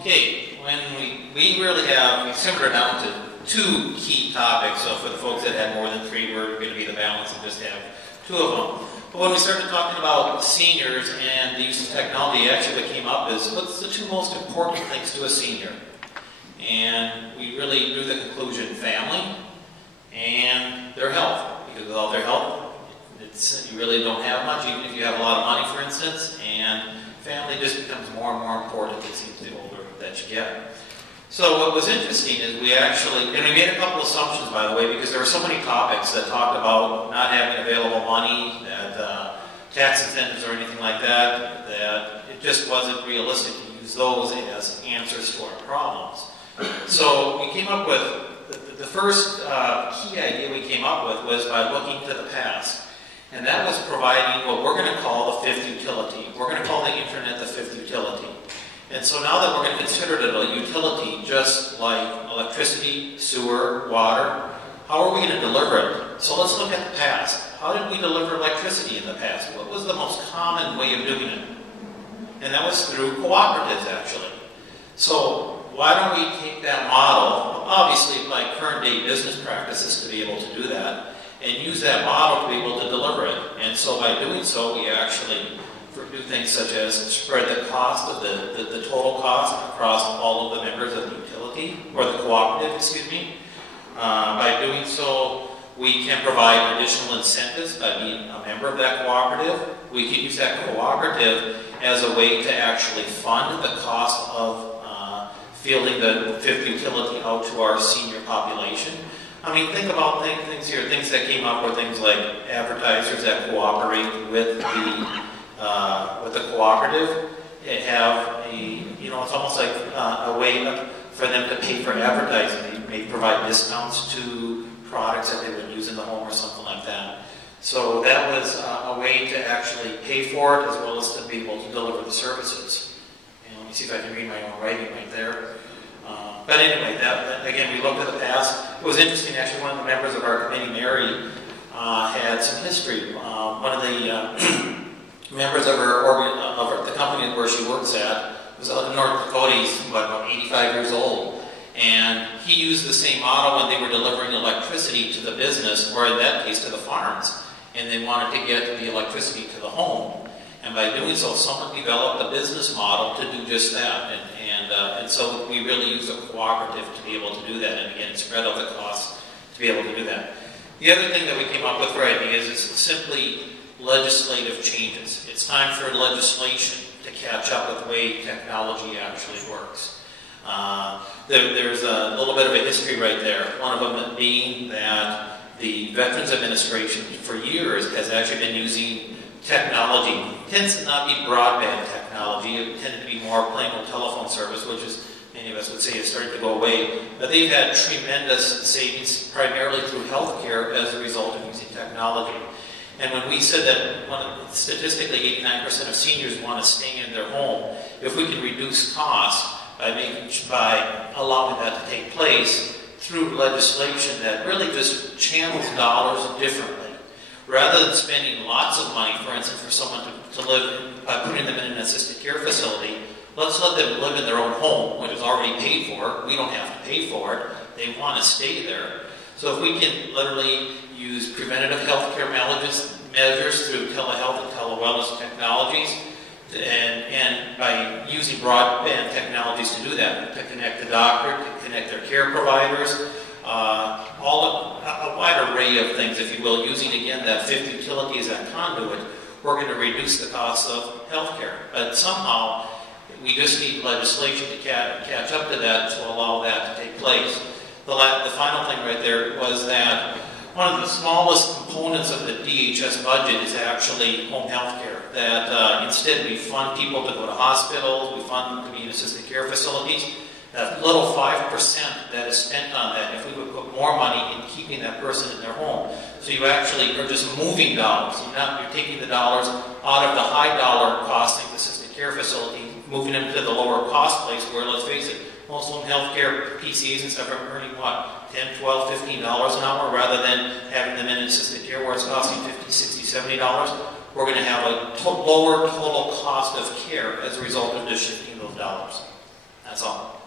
Okay, when we really have, we simmered it down to two key topics. So for the folks that had more than three, we're going to be the balance and just have two of them. But when we started talking about seniors and the use of technology, actually what came up is, what's the two most important things to a senior? And we really drew the conclusion, family and their health. Because without their health, you really don't have much, even if you have a lot of money, for instance, and family just becomes more and more important, it seems, the older that you get. So what was interesting is we actually, and we made a couple assumptions, by the way, because there were so many topics that talked about not having available money, that tax incentives or anything like that, that it just wasn't realistic to use those as answers to our problems. So we came up with, the first key idea we came up with was by looking to the past. And that was providing what we're going to call the fifth utility. We're going to call the internet the fifth utility. And so now that we're going to consider it a utility just like electricity, sewer, water, how are we going to deliver it? So let's look at the past. How did we deliver electricity in the past? What was the most common way of doing it? And that was through cooperatives, actually. So why don't we take that model, obviously by current day business practices to be able to do that, and use that model to be able to deliver it. And so by doing so, we actually do things such as spread the cost of the total cost across all of the members of the utility, or the cooperative, excuse me. By doing so, we can provide additional incentives by being a member of that cooperative. We can use that cooperative as a way to actually fund the cost of fielding the fifth utility out to our senior population. I mean, think about things here. Things that came up were things like advertisers that cooperate with the cooperative. They have it's almost like a way for them to pay for advertising. They may provide discounts to products that they would use in the home or something like that. So that was a way to actually pay for it as well as to be able to deliver the services. And let me see if I can read my own writing right there. But anyway, again, we looked at the past. It was interesting, actually, one of the members of our committee, Mary, had some history. One of the members of the company where she works at was out in North Dakota. He's about 85 years old. And he used the same model when they were delivering electricity to the business, or in that case, to the farms. And they wanted to get the electricity to the home. And by doing so, someone developed a business model to do just that. And so we really use a cooperative to be able to do that, and again, spread out the costs to be able to do that. The other thing that we came up with for ideas is simply legislative changes. It's time for legislation to catch up with the way technology actually works. There's a little bit of a history right there. One of them being that the Veterans Administration for years has actually been using technology. It tends to not be broadband technology. It tended to be more plain old telephone service, which is, many of us would say, is starting to go away. But they've had tremendous savings, primarily through healthcare, as a result of using technology. And when we said that statistically 89% of seniors want to stay in their home, if we can reduce costs by allowing that to take place through legislation that really just channels dollars differently. Rather than spending lots of money, for instance, for someone to live, by putting them in an assisted care facility, let's let them live in their own home, which is already paid for. We don't have to pay for it. They want to stay there. So if we can literally use preventative health care measures through telehealth and telewellness technologies, and by using broadband technologies to do that, to connect the doctor, to connect their care providers, a wide array of things, if you will, using, again, that fifth utility as that conduit, we're going to reduce the cost of healthcare. But somehow, we just need legislation to catch up to that to allow that to take place. The final thing right there was that one of the smallest components of the DHS budget is actually home health care. That instead we fund people to go to hospitals, we fund them to be in assisted care facilities. That little 5% that is spent on that, if we would put more money in keeping that person in their home. So you actually are just moving dollars. You're taking the dollars out of the high dollar costing assisted care facility, moving them to the lower cost place where, let's face it, most home health care PCAs and stuff are earning what? $10, $12, $15 an hour, rather than having them in assisted care where it's costing $50, $60, $70. We're going to have a lower total cost of care as a result of just shifting those dollars. That's all.